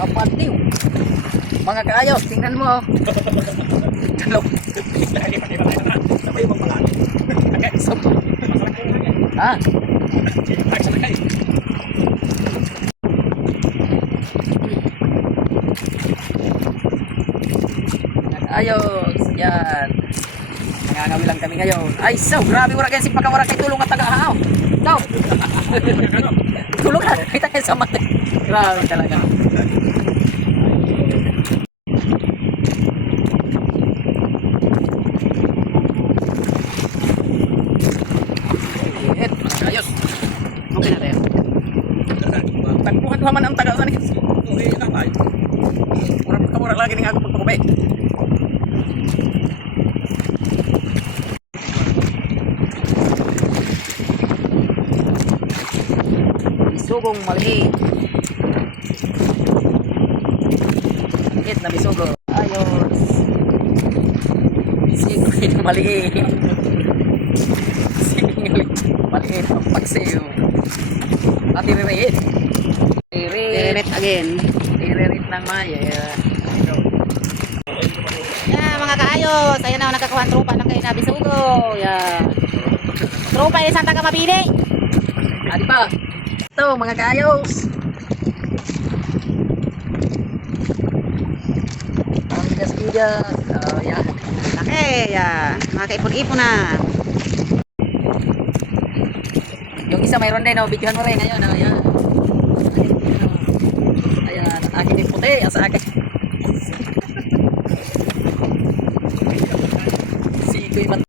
Kapatiw. Mga kaayos, tingnan mo. Dalaw. Sabay mo pangalan. Ha? Ayos, yan. Nangangawi lang kami ngayon. Ay, so, grabe wala kayo pagkawara kay tulong at taga-haaw. So, tulong na, kita kayo sa mati. Grabe talaga. Ayos. Okay na rin. Tagpuhan naman ang taga-haaw. Okay, kapay. Mura lagi ning ako pagpakubay. Bisugong maliit. Maliit na bisugo. Ayos. Sikoy na maliit. Sikoy maliit ang pagsiyo. At iririt. Ret again. Iririt ng maya. Yeah, mga kaayos. Ayan na, nagkakawan tropa ng kayo na bisugo. Yeah. Tropa yung isang taga Mabini. Adi pa. Ito, mga kaayos. Ang bigas-bigas. Oh, yan. Laki, yeah. Mga kaipon-ipon na. Yung isa mayroon din, oh. Videohan mo rin. Ayun, oh, yan. Ayan, ang akin yung puti. Ang sa akin. Sikoy mat.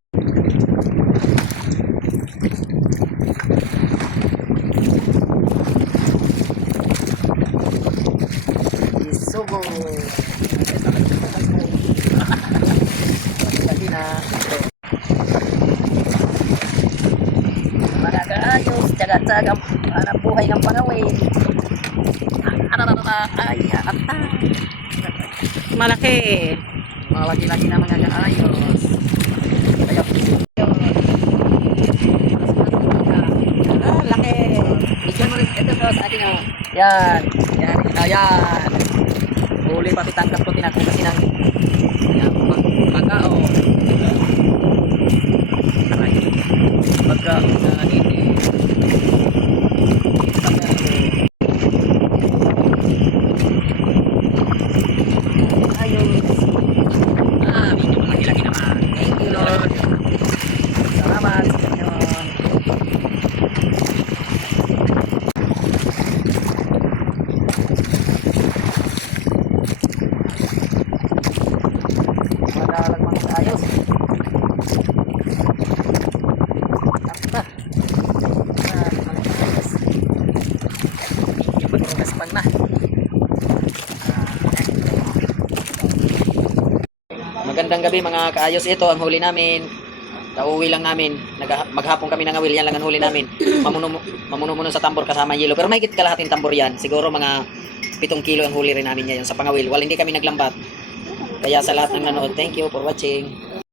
Isugo. Lagi na. Mga kaayos, tsaga-tsaga, hanap buhay ng pangawin. Ay, ata. Malaki. Malaki-laki na mga kaayos. Kaya, Ah, laki. bigyan mo rin ito po sa ating yan, yan, ayan. Huli pati tangkap ko tinako kasi ng yan, pagkao. Pagkao na hindi. Ayos. Medyo malaki-laki naman. Thank you, Lord. Salamat sa inyo. Madalang mga ayos. Apa? Ibutugas pang na. Magandang gabi mga kaayos. Ito ang huli namin. Nauwi lang namin. Maghapon kami ng awil. Yan lang ang huli namin. Mamuno-muno sa tambor kasama yelo. Pero mahigit kalahating tambor yan. Siguro mga 7 kilo ang huli rin namin ngayon sa pangawil. Hindi kami naglambat. Kaya sa lahat ng nanood, thank you for watching.